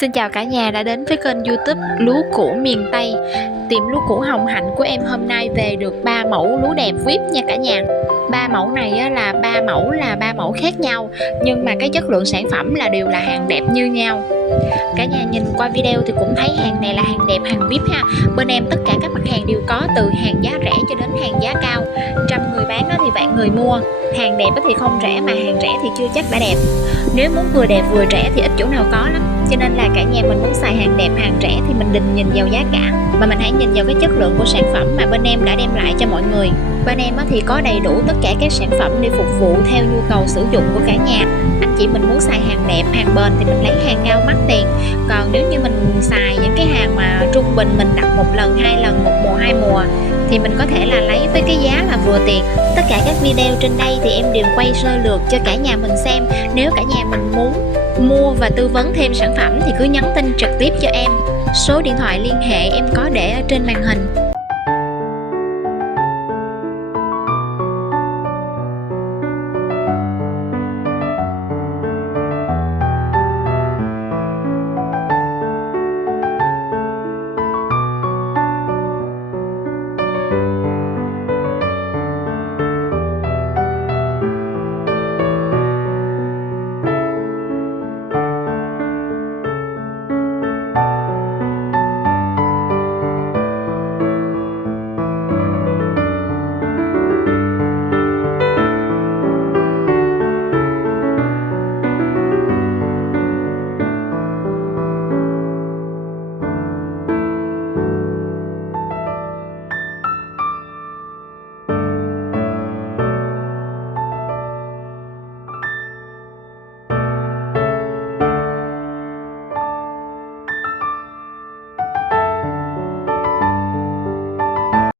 Xin chào cả nhà đã đến với kênh YouTube Lúa Củ Miền Tây. Tiệm lúa củ Hồng Hạnh của em hôm nay về được 3 mẫu lúa đẹp VIP nha cả nhà. 3 mẫu này là 3 mẫu khác nhau, nhưng mà cái chất lượng sản phẩm đều là hàng đẹp như nhau. Cả nhà nhìn qua video thì cũng thấy hàng này là hàng đẹp, hàng VIP ha. Bên em tất cả các mặt hàng đều có, từ hàng giá rẻ cho đến hàng giá cao. Trăm người bán thì vạn người mua. Hàng đẹp thì không rẻ, mà hàng rẻ thì chưa chắc đã đẹp. Nếu muốn vừa đẹp vừa rẻ thì ít chỗ nào có lắm. Cho nên là cả nhà mình muốn xài hàng đẹp, hàng rẻ thì mình đừng nhìn vào giá cả, mà mình hãy nhìn vào cái chất lượng của sản phẩm mà bên em đã đem lại cho mọi người. Bên em thì có đầy đủ tất cả các sản phẩm để phục vụ theo nhu cầu sử dụng của cả nhà. Anh chị mình muốn xài hàng đẹp, hàng bền thì mình lấy hàng cao mắc tiền. Còn nếu như mình xài những cái hàng mà trung bình, mình đặt một lần, hai lần, một mùa, hai mùa, thì mình có thể là lấy với cái giá là vừa tiền. Tất cả các video trên đây thì em đều quay sơ lược cho cả nhà mình xem. Nếu cả nhà mình muốn mua và tư vấn thêm sản phẩm thì cứ nhắn tin trực tiếp cho em. Số điện thoại liên hệ em có để ở trên màn hình.